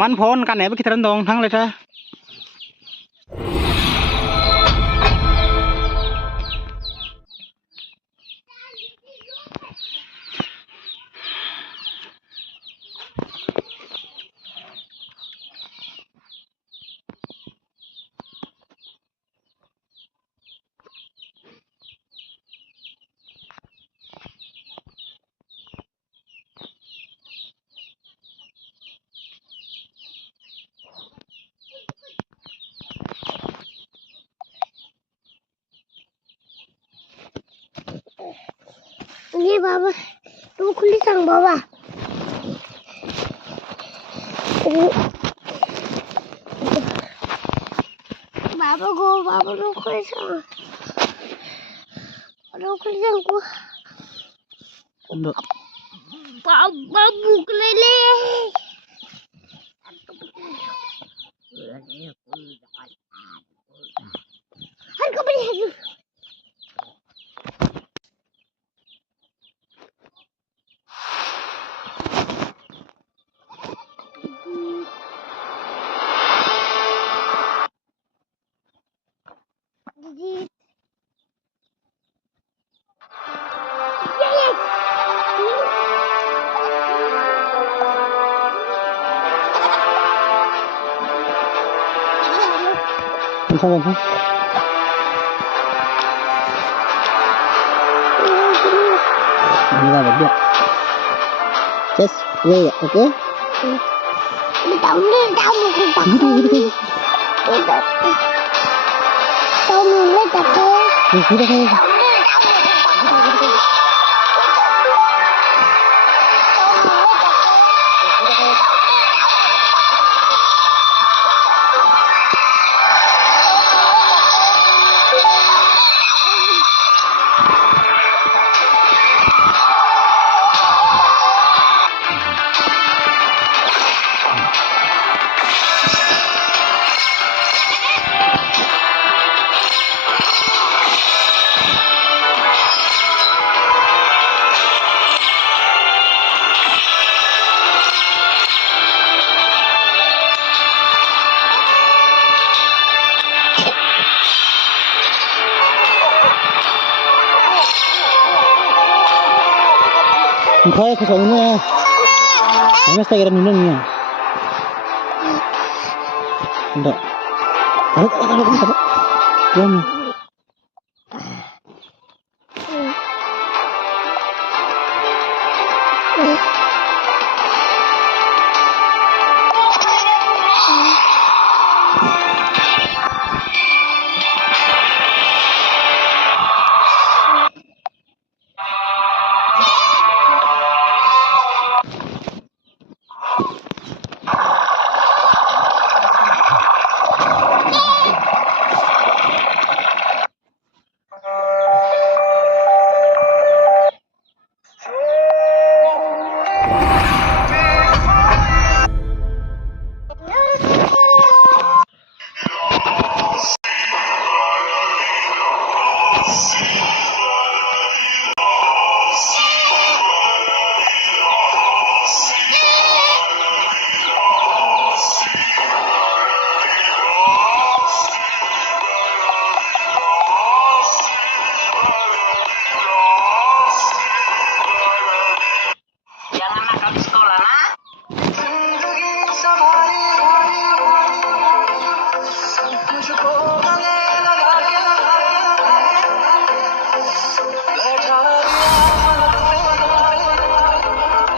มันพ้นกันไหนไปคิดทันตรงทั้งเลยจ้ะये बाबा तू खुली सांग बाबा बाबा नो खुली सांग को बाबा भूक ले हर कपड़े है Sao vậy? Ini lah berdua. Just wait, okay? Tahu aku pakai. Tahu mulai tapi. Sudah saya. Kaya kesannya, ini saya kira minumnya. Enggak. Taruh. Diam.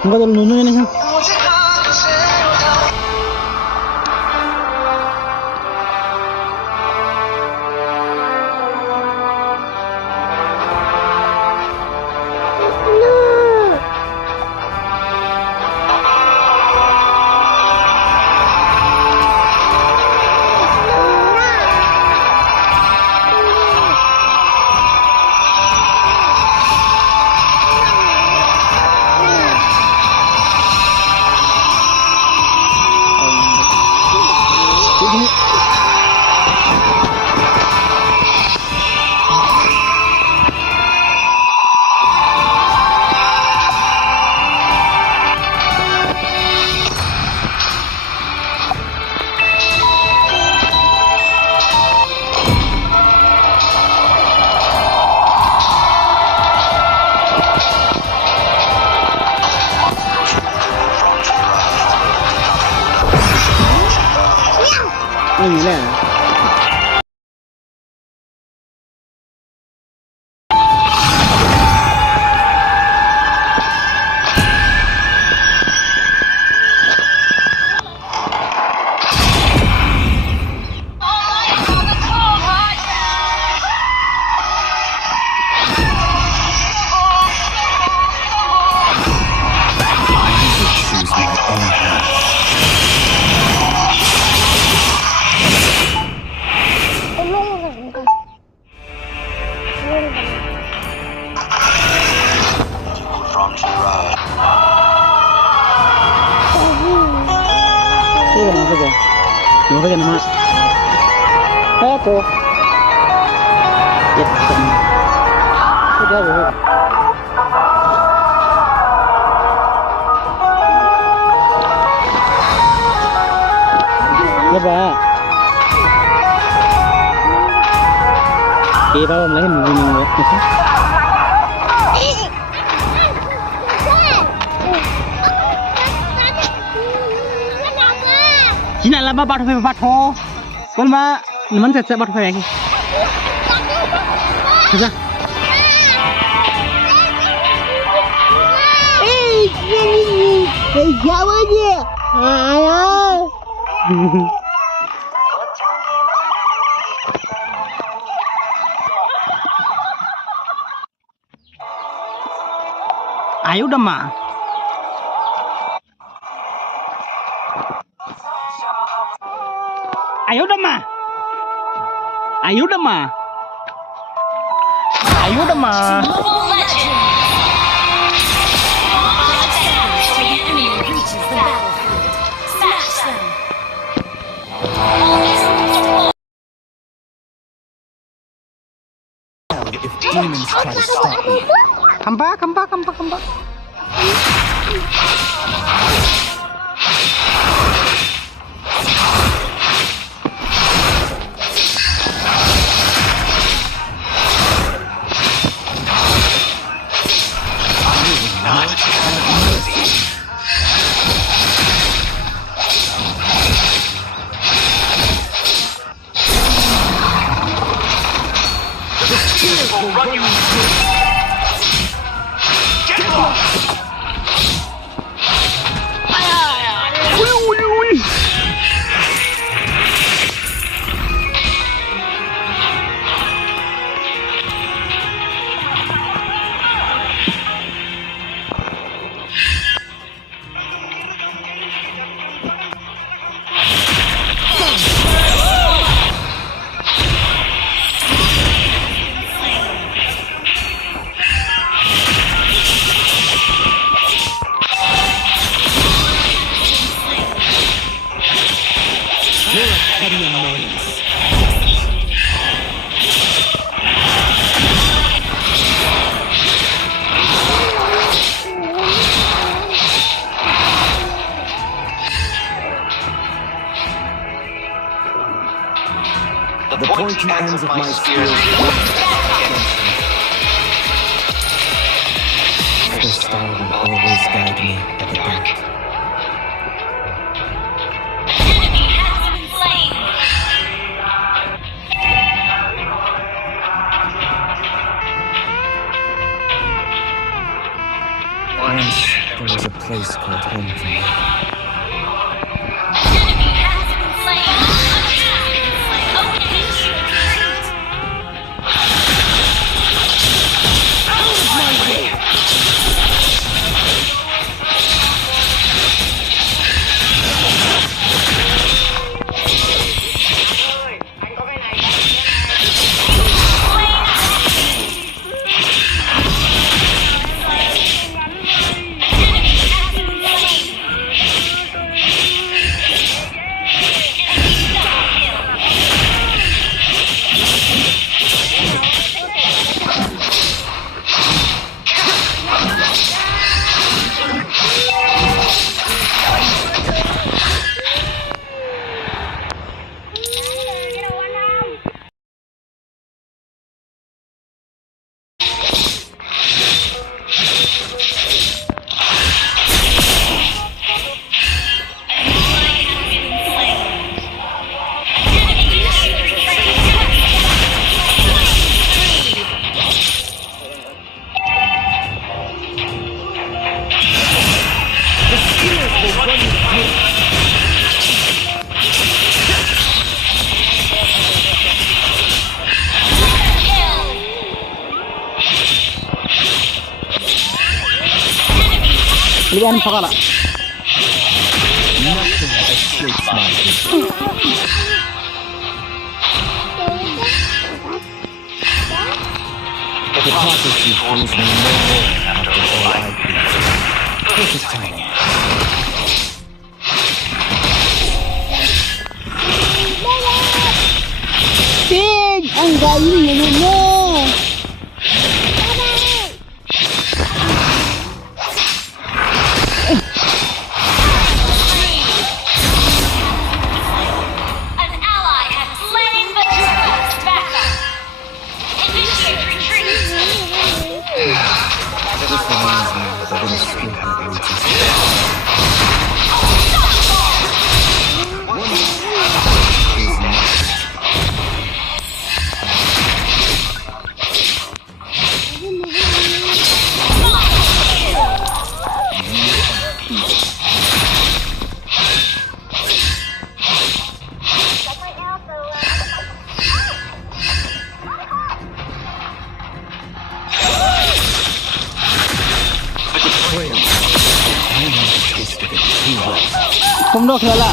Enggak ada nunu ini. Anh nghĩ là Em luôn rồi con. Luôn rồi. From Gerard. Iya mau saja. Mau saja nama. Aku. Ya. Sudah boleh. Ya Pak. Iya Pak, lagi nunggu. Sini lah bapak ho. Kon ma neman set bapak ho lagi. Sudah. Jauh aja. Ayo. Ayo udah mah. Ayo udah mah. Ayo udah mah. Ayo udah mah. Mobile Legends! 5 seconds till the enemy reaches the battlefield. Smash them! If demons try to stop me, Kempa. the pointy ends of my spears. The star will always guide me at the dark. Enemy has been slain! Once there was a place called home for me. Enemy has been slain! Opening retreat! Out of my way! Enemy has been slain! Lian Pakala. Nothing escapes my vision. Hypocrisy fools me no more after all I've been through. Perfect timing. Pig! Ang galing naman mo! An ally has slain the terrorist backup. Initiate retreat. This reminds me of an escape that reaches. Kumdo kilala.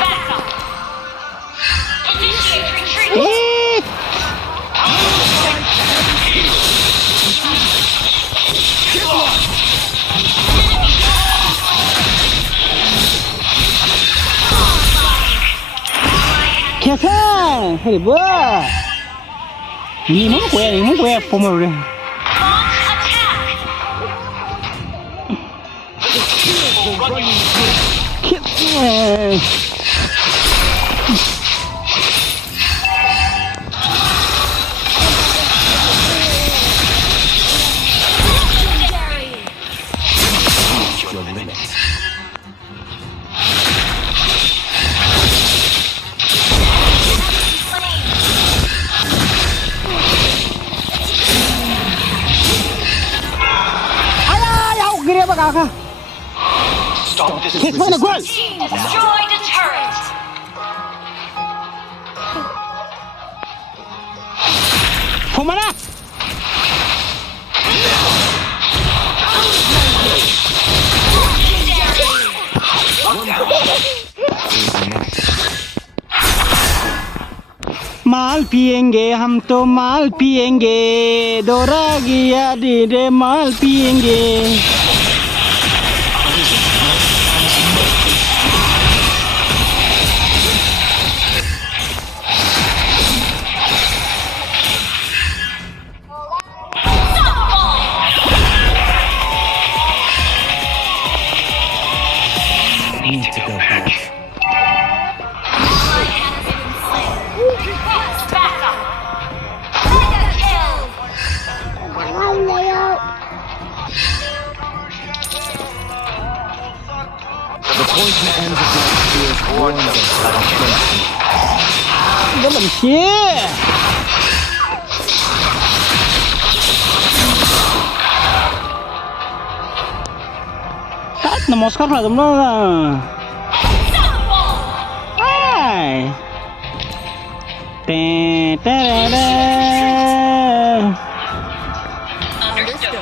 Backup. Initiate retreat. Eh! Kiasa! Hei buah! Ini mana kue formal dia. Launch attack. Kiasa! Reach your limit. Ayah, aku kira apa kakak? Stop this Kiasa mana gol? Team destroyed a turret. Pemana? माल पिएंगे हम तो माल पिएंगे दोरा गया दीदे माल पिएंगे Need to go back. Request backup. Mega kill. The pointy ends of my spears warned us how offensive. Nó làm chia Tát là một khắc là giống đó là ai tè tè tè Understood.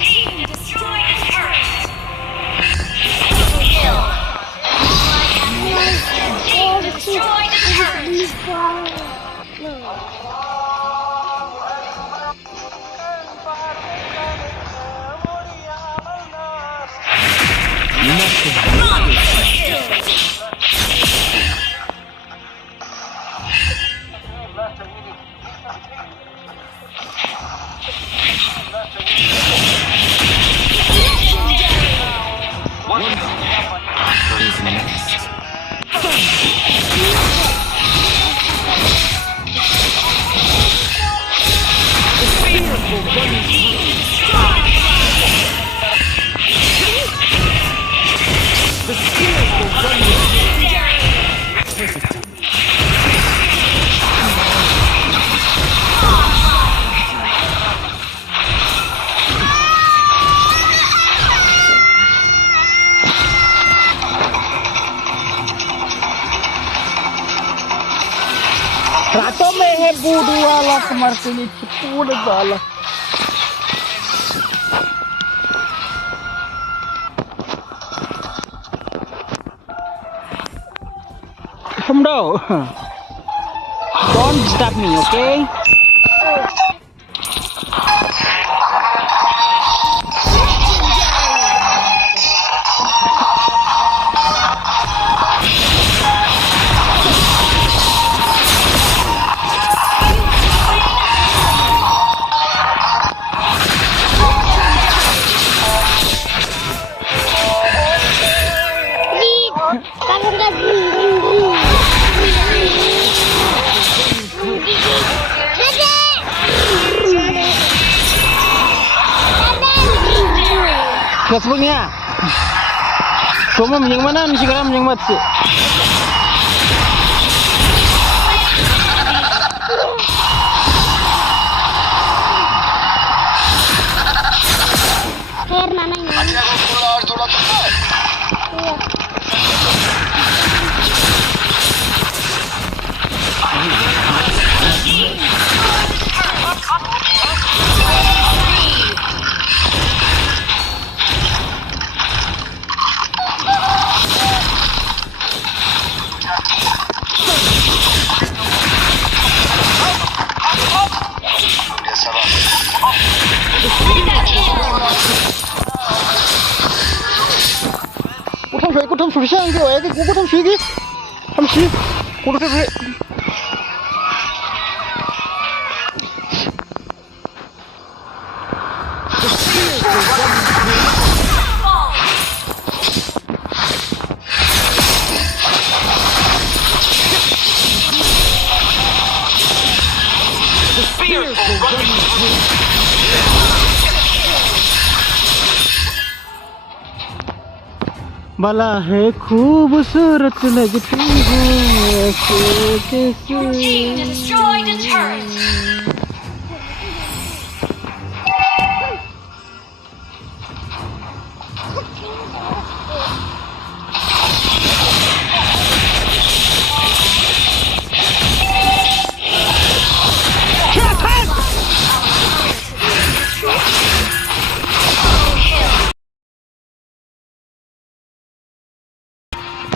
Team destroyed a turret. Kill. Team destroyed a turret. Legendary. Rato may hebu dua lah kemarin ini cepu deh bala. Come down. Don't disturb me, okay? Kalau nggak Facebooknya. Kamu yang mana? Instagram yang mana sih? Hair mana ini? Cô thăm水sang kiểu ấy, cô thăm suy cái, thăm suy, cô thăm suy. भला है खूबसूरत लगती है ऐसे Your team कैसे destroyed a turret.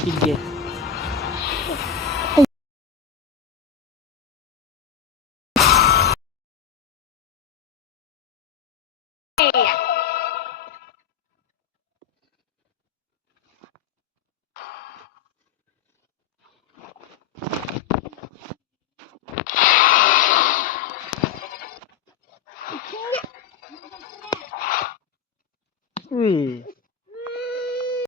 Idiot. Wih.